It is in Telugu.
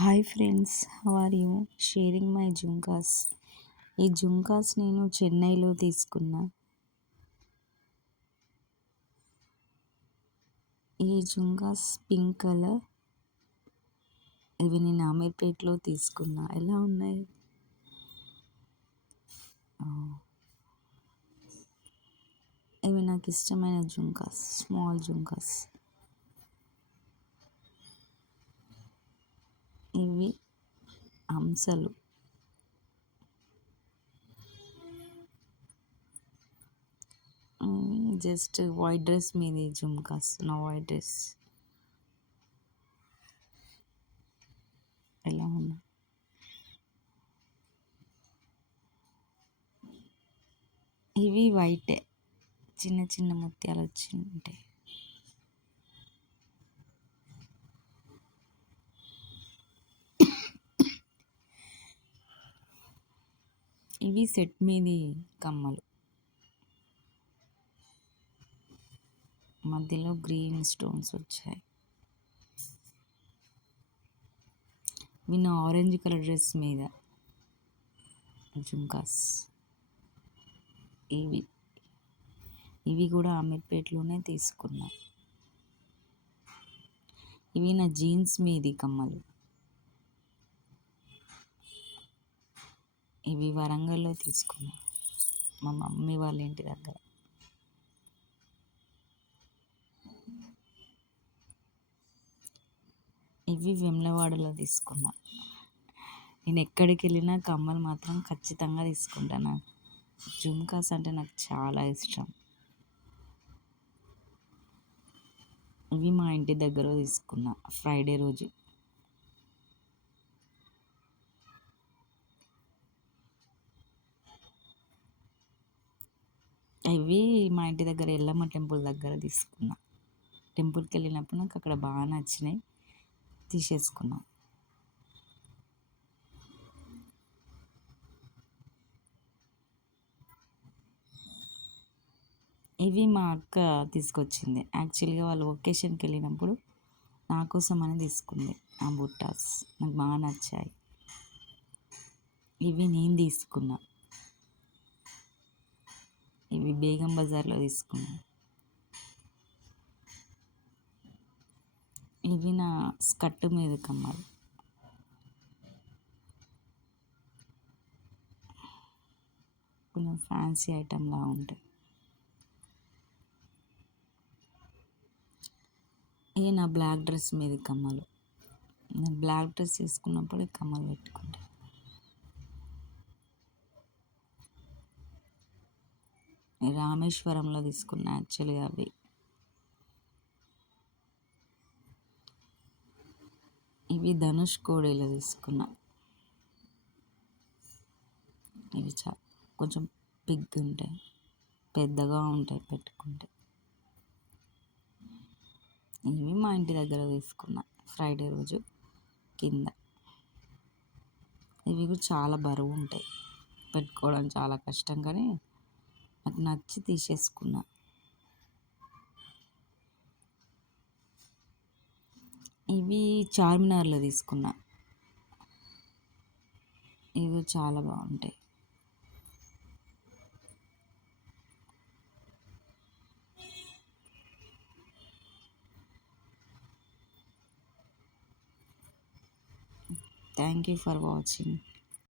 Hi friends, how are you? Sharing my jhumkas. ఈ జుంకాస్ నేను చెన్నైలో తీసుకున్నా. ఈ జుంకాస్ పింక్ కలర్. ఇవి నేను అమీర్పేట్లో తీసుకున్నా. ఎలా ఉన్నాయి? ఆ, ఇవి నాకు ఇష్టమైన జుంకాస్, స్మాల్ జుంకాస్. ఇవి హంసలు. జస్ట్ వైట్ డ్రెస్ మీద ఈ జుంకాస్, నా వైట్ డ్రెస్. ఎలా ఉన్నాయి? ఇవి వైటే, చిన్న చిన్న ముత్యాలు వచ్చి ఉంటాయి. ఇవి సెట్ మీది కమ్మలు, మధ్యలో గ్రీన్ స్టోన్స్ వచ్చాయి. ఇవి నా ఆరెంజ్ కలర్ డ్రెస్ మీద జుంకాస్. ఇవి ఇవి కూడా అమీర్పేట్లోనే తీసుకున్నా. ఇవి నా జీన్స్ మీది కమ్మలు. ఇవి వరంగల్లో తీసుకున్నా, మా మమ్మీ వాళ్ళ ఇంటి దగ్గర. ఇవి వెమ్లవాడలో తీసుకున్నా. నేను ఎక్కడికి వెళ్ళినా కమ్మలు మాత్రం ఖచ్చితంగా తీసుకుంటాను. జుంకాస్ అంటే నాకు చాలా ఇష్టం. ఇవి మా ఇంటి దగ్గర తీసుకున్నా ఫ్రైడే రోజు. ఇవి మా ఇంటి దగ్గర ఎల్లమ్మ టెంపుల్ దగ్గర తీసుకున్నా. టెంపుల్కి వెళ్ళినప్పుడు నాకు అక్కడ బాగా నచ్చినాయి, తీసేసుకున్నా. ఇవి మా అక్క తీసుకొచ్చింది. యాక్చువల్గా వాళ్ళు ఒకేషన్కి వెళ్ళినప్పుడు నా కోసం అని తీసుకుంది. ఆ బుట్టాస్ నాకు బాగా నచ్చాయి. ఇవి నేను తీసుకున్నా. ఇవి బేగం బజార్లో తీసుకున్నా. ఇవి నా స్కర్ట్ మీద కమ్మలు. కొంచెం ఫ్యాన్సీ ఐటెంలా ఉంటాయి. ఇవి నా బ్లాక్ డ్రెస్ మీద కమ్మలు. నేను బ్లాక్ డ్రెస్ వేసుకున్నప్పుడు ఈ కమ్మలు పెట్టుకుంటాను. రామేశ్వరంలో తీసుకున్నా యాక్చువల్గా అవి. ఇవి ధనుష్ కోడీలో తీసుకున్నా. ఇవి కొంచెం బిగ్ ఉంటాయి, పెద్దగా ఉంటాయి పెట్టుకుంటే. ఇవి మా ఇంటి దగ్గర తీసుకున్నా ఫ్రైడే రోజు కింద. ఇవి కూడా చాలా బరువు ఉంటాయి, పెట్టుకోవడం చాలా కష్టం, కానీ నాకు నచ్చి తీసేసుకున్నా. ఇవి చార్మినార్లో తీసుకున్నా. ఇవి చాలా బాగుంటాయి. Thank you for watching.